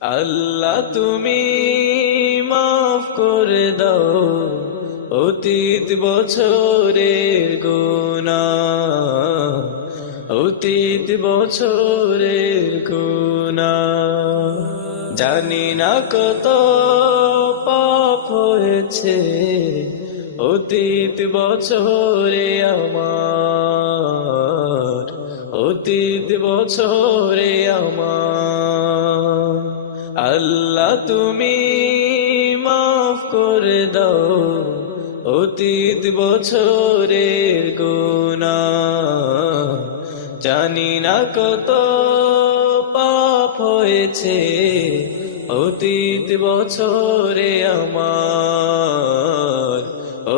আল্লাহ তুমি মাফ করে দাও অতীত বছরের গুনাহ, অতীত বছরের গুনাহ। জানি না কত পাপ হয়েছে অতীত বছরে আমার, অতীত বছরে আমার। আল্লাহ তুমি মাফ করে দাও অতীত বছরের গুনাহ। জানি না কত পাপ হয়েছে অতীত বছরে আমার,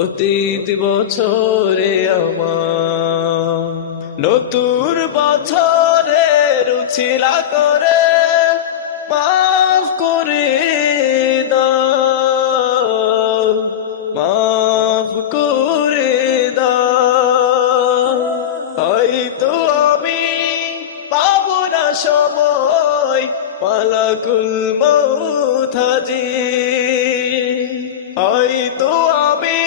অতীত বছরে আমার। নতুন বছরের উছিলা করে মাফ করে দাও, মাফ করে দাও। হয়তো আমি পাবো না সময় মালাকুল মউত হাজির, হয়তো আমি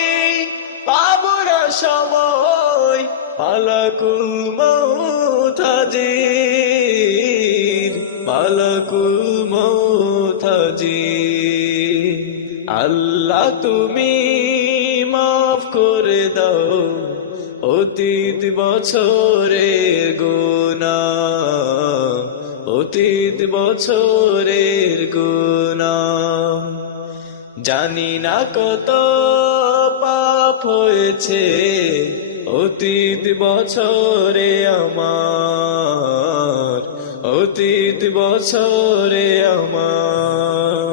পাবো না সময় মালাকুল মউত হাজির, মালাকুল মউত হাজির। আল্লাহ তুমি মাফ করে দাও অতীত বছরের গুনাহ, অতীত বছরের গুনাহ। জানি না কত পাপ হয়েছে অতীত বছরে আমার, অতীত বছরে আমার।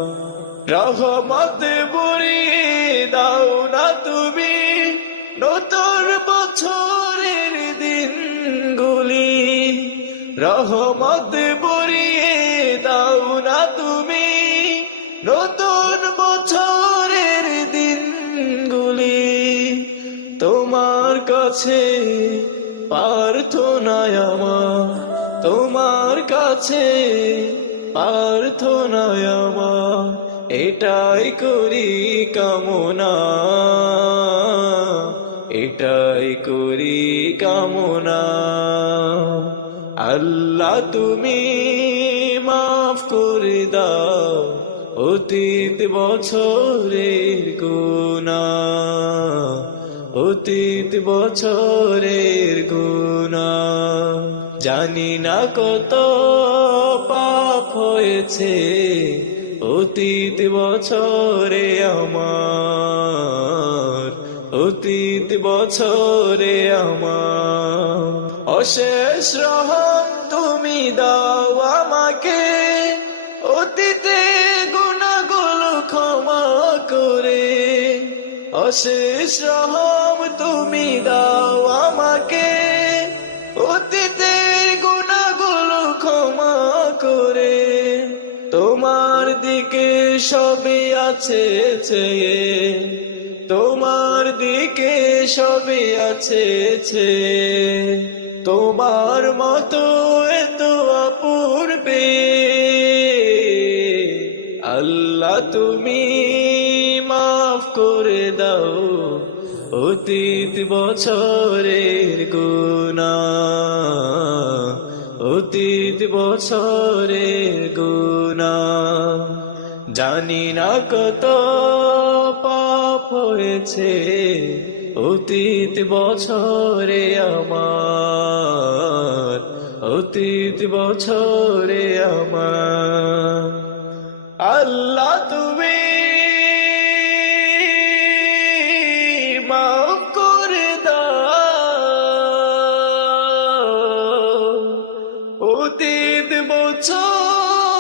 রহমত বুড়িয়ে দাও না তুমি নতুন বছরের দিনগুলি, রহমত বুড়িয়ে দাও না তুমি নতুন বছরের দিনগুলি। তোমার কাছে প্রার্থনায় আমার, তোমার কাছে প্রার্থনায় আমার, এটাই করি কামনা, এটাই করি কামনা। আল্লাহ তুমি মাফ করে দাও অতীত বছরের গুনাহ, অতীত বছরের গুনাহ। জানি না কত পাপ হয়েছে অতীত বছরে আমার, অতীত বছরে আমার। অশেষ রহম তুমি দাও আমাকে অতীতে গুনাহগুলো ক্ষমা করে, অশেষ রহম তুমি দাও আমাকে অতীতে গুনাহগুলো ক্ষমা করে। তোমার দিকে সবই আছে চেয়ে, তোমার দিকে সবই আছে চেয়ে, তোমার মতো এত অপূর্বে আল্লাহ তুমি মাফ করে দাও অতীত বছরের গুনাহ, অতীত বছরের গুনাহ। জানি না কত পাপ হয়েছে অতীত বছরে আমার, অতীত বছরে আমার। আল্লাহ তুমি মাফ করে দাও অতীত বছর